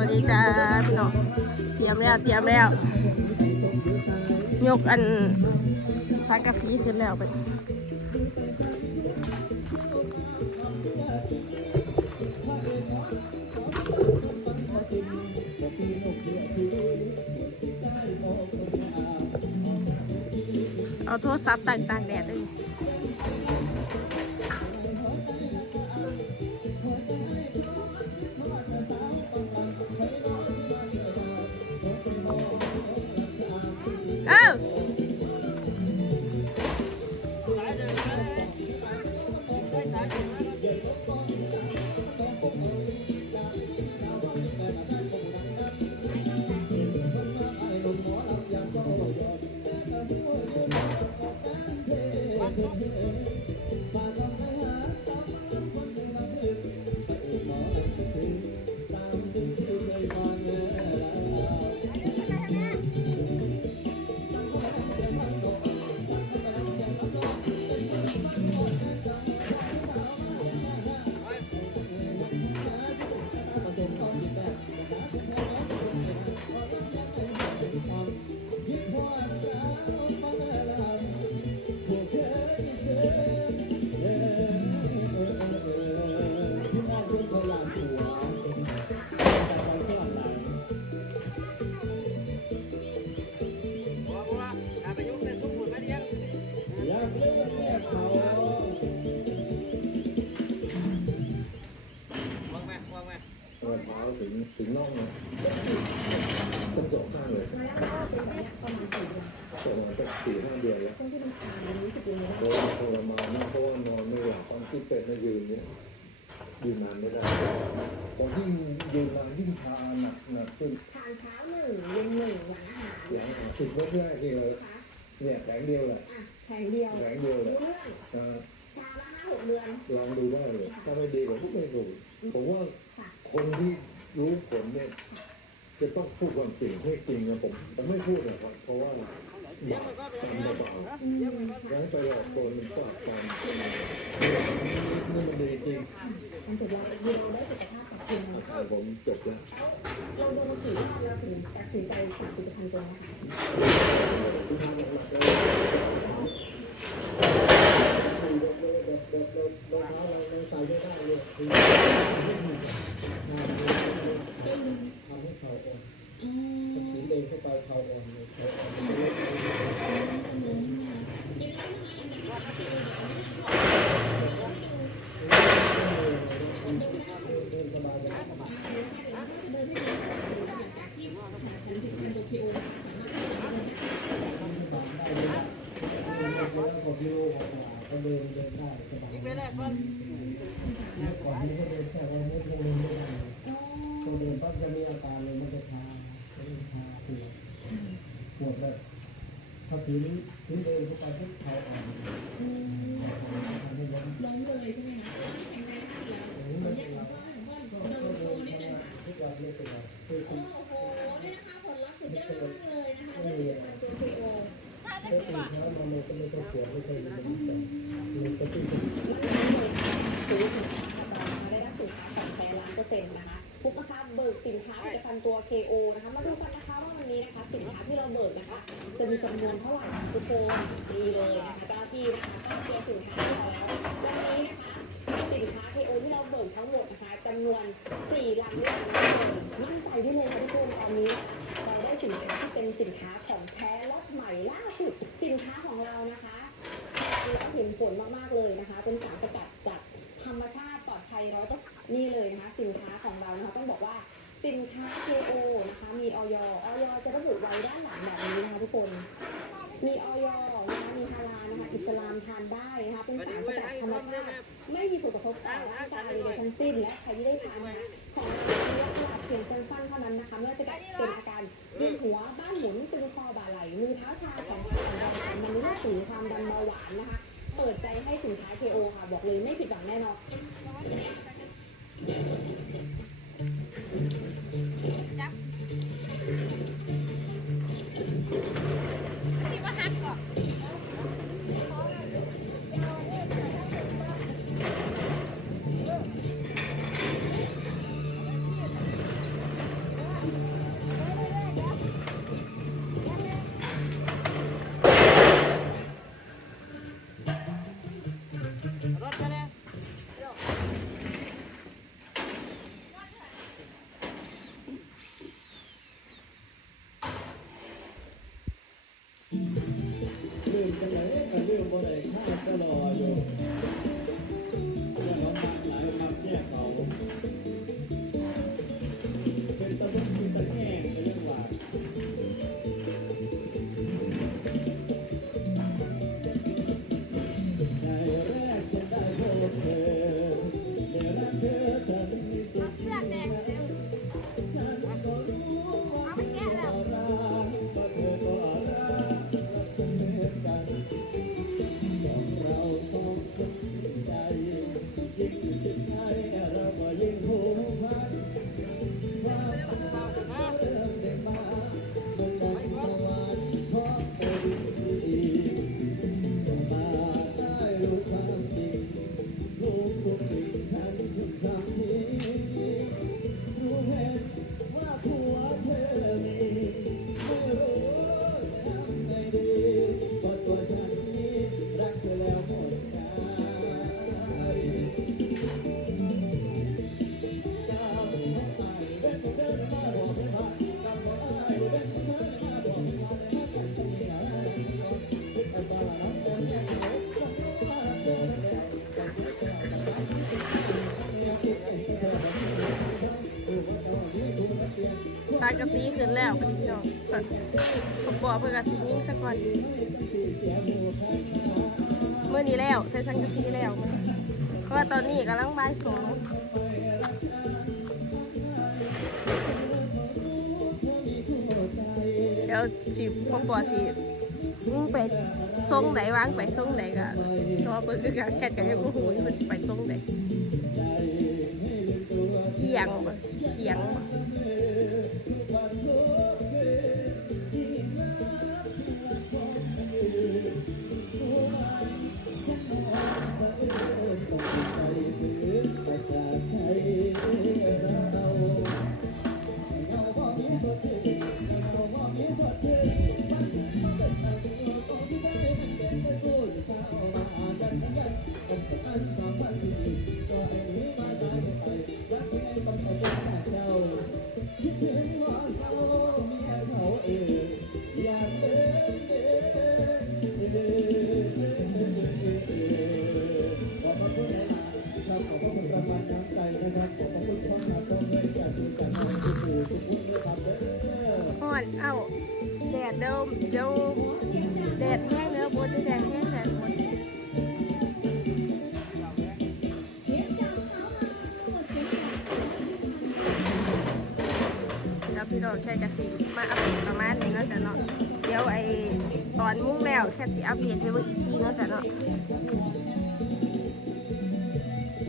วัสดีจ้าพี่น้องเตรียมแล้วเตรียมแล้ว ยกอันซักกาแฟขึ้นแล้วไปเอาโทรศัพท์ต่างๆแดดเลย สักสี่ห้าเดือนแล้วโดนทรมานมากเพราะว่านอนไม่หลับตอนที่เป็นนะยืนเนี่ยยืนนานไม่ได้พอยิ่งยืนนานยิ่งชาหนักหนักขึ้นทานเช้าหนึ่งเย็นหนึ่งหลังอาหารอย่างจุดแรกๆนี่เลยนะคะเนี่ยแผงเดียวแหละอะแฉงเดียวแผงเดียวแหรู้ละเรื่องนะชาละห้าหกเดือนลองดูได้เลยถ้าไม่ดีก็ไม่ถูกผมว่าค่ะคนที่รู้ผลเนี่ยจะต้องพูดความจริงให้จริงนะผมผมไม่พูดหรอกครับเพราะว่า อยากทำมาเปล่าอืมแล้วไปหลอกคนมันก็ตอนนี่มันดีจริงมันจบแล้วเราได้สุขภาพกับจริงผมจบแล้วเราโดนมากี่รอบแล้วถึงตัดสินใจสั่งผลิตภัณฑ์ตัวนี้ค่ะ คุณทำหลักๆเลยรองเท้าเราใส่ไม่ได้เลยคือทำให้เขาอ่อน อืม ถึงเดินเข้าไปเขาอ่อนเลยเขาอ่อน อี ก่อน ปุ๊กนะคะเบิกสินค้าผลิตภัณฑ์ตัว KO นะคะ มาดูกันนะคะว่าวันนี้นะคะสินค้าที่เราเบิกนะคะ จะมีจำนวนเท่าไหร่ทุกคนดีเลยนะคะเจ้าหน้าที่นะคะก็เตรียมสินค้าไว้แล้ววันนี้นะคะสินค้า KO ที่เราเบิกทั้งหมดนะคะจำนวน4ลังด้วยกันมั่นใจได้เลยค่ะทุกคนตอนนี้เราได้สินค้าที่เป็นสินค้าของแท้ล็อตใหม่ล่าสุดสินค้าของเรานะคะแล้วเห็นผลมากๆเลยนะคะ เป็นสารสกัดจากธรรมชาติปลอดภัยร้อยต้องนี่เลยนะคะสินค้า ของเรานะคะต้องบอกว่าสินค้า KO นะคะมีออยออยจะระบุไว้ด้านหลังแบบนี้นะคะทุกคน มีออยนะคะมีฮาลาลนะคะอิสลามทานได้นะคะเป็นสารสกัดธรรมชาติไม่มีผลกระทบต่อร่างกายใดทั้งสิ้นและใครที่ได้ทานนะคะของ Hello. ดกระซีขึ้นแล้วพี่จออผมบอกเพื่อกระซีนี้สักก่อนเมื่อนี้แล้วใส่สังกระซีแล้วเพราะว่าตอนนี้กำลังบ่ายสองเดี๋ยวจีบขบอสิยิ่งไปทรงไหนวางไปทรงไหนก็รอเบิ่งคือการแคดกันให้กูหูมันสิไปทรงไหนเอียงบ่เสียงบ่ Lagu. แค่กะสีมาอัปเดตประมาณนี้เนาะจ้ะเนาะเดี๋ยวไอตอนมุ้งแล้วแค่สีอัปเดตให้ว่งอีกทีเนาะจ้ะเนาะ